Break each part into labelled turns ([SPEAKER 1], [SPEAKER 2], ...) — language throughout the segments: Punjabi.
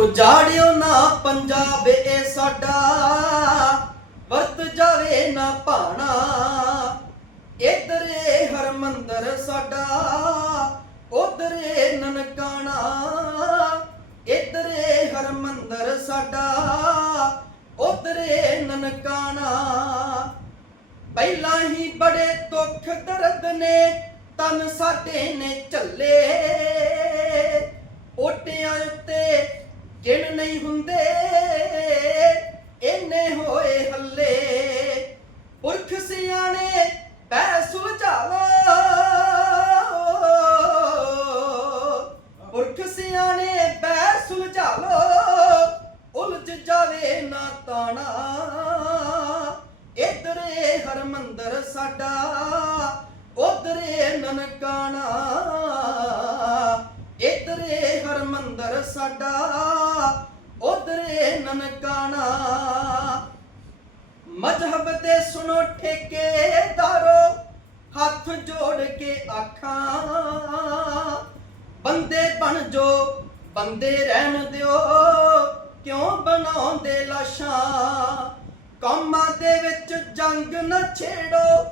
[SPEAKER 1] ਉਜਾੜਿਓ ਨਾ ਪੰਜਾਬ ਇਹ ਸਾਡਾ, ਵਰਤ ਜਾਵੇ ਨਾ ਭਾਣਾ। ਇਧਰ ਏ ਹਰਮੰਦਰ ਸਾਡਾ ਉਧਰ ਏ ਨਨਕਾਣਾ। ਇਧਰ ਏ ਹਰਮੰਦਰ ਸਾਡਾ ਉਧਰ ਏ ਨਨਕਾਣਾ। ਪਹਿਲਾਂ ਹੀ ਬੜੇ ਦੁੱਖ ਦਰਦ ਨੇ, ਤਨ ਸਾਡੇ ਨੇ ਝੱਲੇ। ਗਿਣ ਨਹੀਂ ਹੁੰਦੇ, ਇੰਨੇ ਹੋਏ ਹੱਲੇ। ਪੁਰਖ ਸਿਆਣੇ ਪੈ ਸੁਲਝਾਵਾ ਪੁਰਖ ਸਿਆਣੇ ਪੈ ਸੁਲਝਾਲੋ ਉਲਝ ਜਾਵੇ ਨਾ ਤਾਣਾ। ਇਧਰੇ ਹਰਮੰਦਰ ਸਾਡਾ ਉਧਰੇ ਨਨਕਾਣਾ। ਇਧਰੇ ਹਰਮੰਦਰ ਸਾਡਾ। ਉਧਰੇ ਨਨਕਾਣਾ। ਮਜ਼ਹਬ ਤੇ ਸੁਣੋ ਠੇਕੇਦਾਰੋ ਹੱਥ ਜੋੜ ਕੇ ਆਖਾਂ। ਬੰਦੇ ਬਣ ਜੋ, ਬੰਦੇ ਰਹਿਣ ਦਿਓ, ਕਿਉਂ ਬਣਾਉਂਦੇ ਲਾਸ਼ਾਂ? ਕੰਮਾਂ ਦੇ ਵਿੱਚ ਜੰਗ ਨਾ ਛੇੜੋ,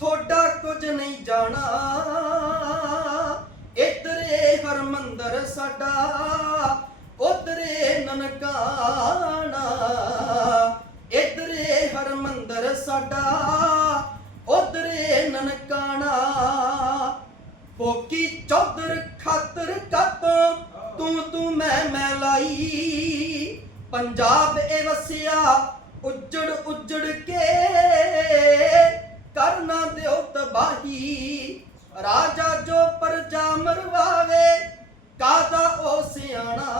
[SPEAKER 1] ਥੋੜਾ ਕੁਝ ਨਹੀਂ ਜਾਣਾ। ਇਧਰੇ ਹਰਮੰਦਰ ਸਾਡਾ ਉਧਰੇ ਨਨਕਾ ਸਾਡਾ ਉਧਰੇ ਨਨਕਾਣਾ। ਫੋਕੀ ਚੌਧਰ ਖਾਤਰ ਕੱਪ, ਤੂੰ ਤੂੰ ਮੈਂ ਮੈਂ ਲਾਈ। ਪੰਜਾਬ ਇਹ ਵਸਿਆ, ਉੱਜੜ ਉੱਜੜ ਕੇ। ਕਰਨਾ ਦਿਓ ਤਬਾਹੀ, ਰਾਜਾ ਜੋ ਪਰਜਾ ਮਰਵਾਵੇ ਕਾਦਾ ਉਹ ਸਿਆਣਾ।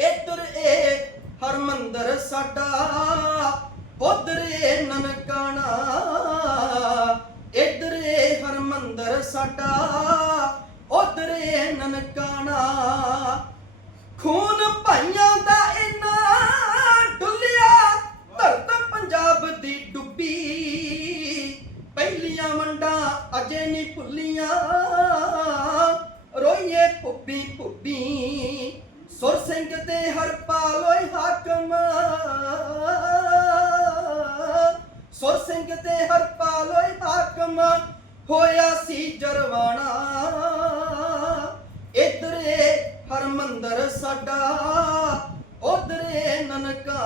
[SPEAKER 1] ਇਧਰ ਏ ਹਰਮੰਦਰ ਸਾਡਾ ਉਧਰੇ ਨਨਕਾਣਾ, ਇਧਰ ਏ ਹਰਮੰਦਰ ਸਾਡਾ, ਉਧਰੇ ਨਨਕਾਣਾ। ਖੂਨ ਭਾਈਆਂ ਦਾ ਇਨਾ ਡੁੱਲਿਆ, ਧਰਤ ਪੰਜਾਬ ਦੀ ਡੁੱਬੀ। ਪਹਿਲੀਆਂ ਵੰਡਾਂ ਅਜੇ ਨਹੀਂ ਭੁੱਲੀਆਂ, ਰੋਈਏ ਭੁੱਬੀ ਭੁੱਬੀ ਸੁਰ ਸਿੰਘ ਤੇ ਹਰਪਾਲ ਓਏ ਹਾਕਮ ਸੁਰ ਸਿੰਘ ਤੇ ਹਰਪਾਲ ਓਏ ਹਾਕਮ ਹੋਇਆ ਸੀ ਜਰਵਾਣਾ। ਇਧਰੇ ਹਰਮੰਦਰ ਸਾਡਾ ਉਧਰੇ ਨਨਕਾ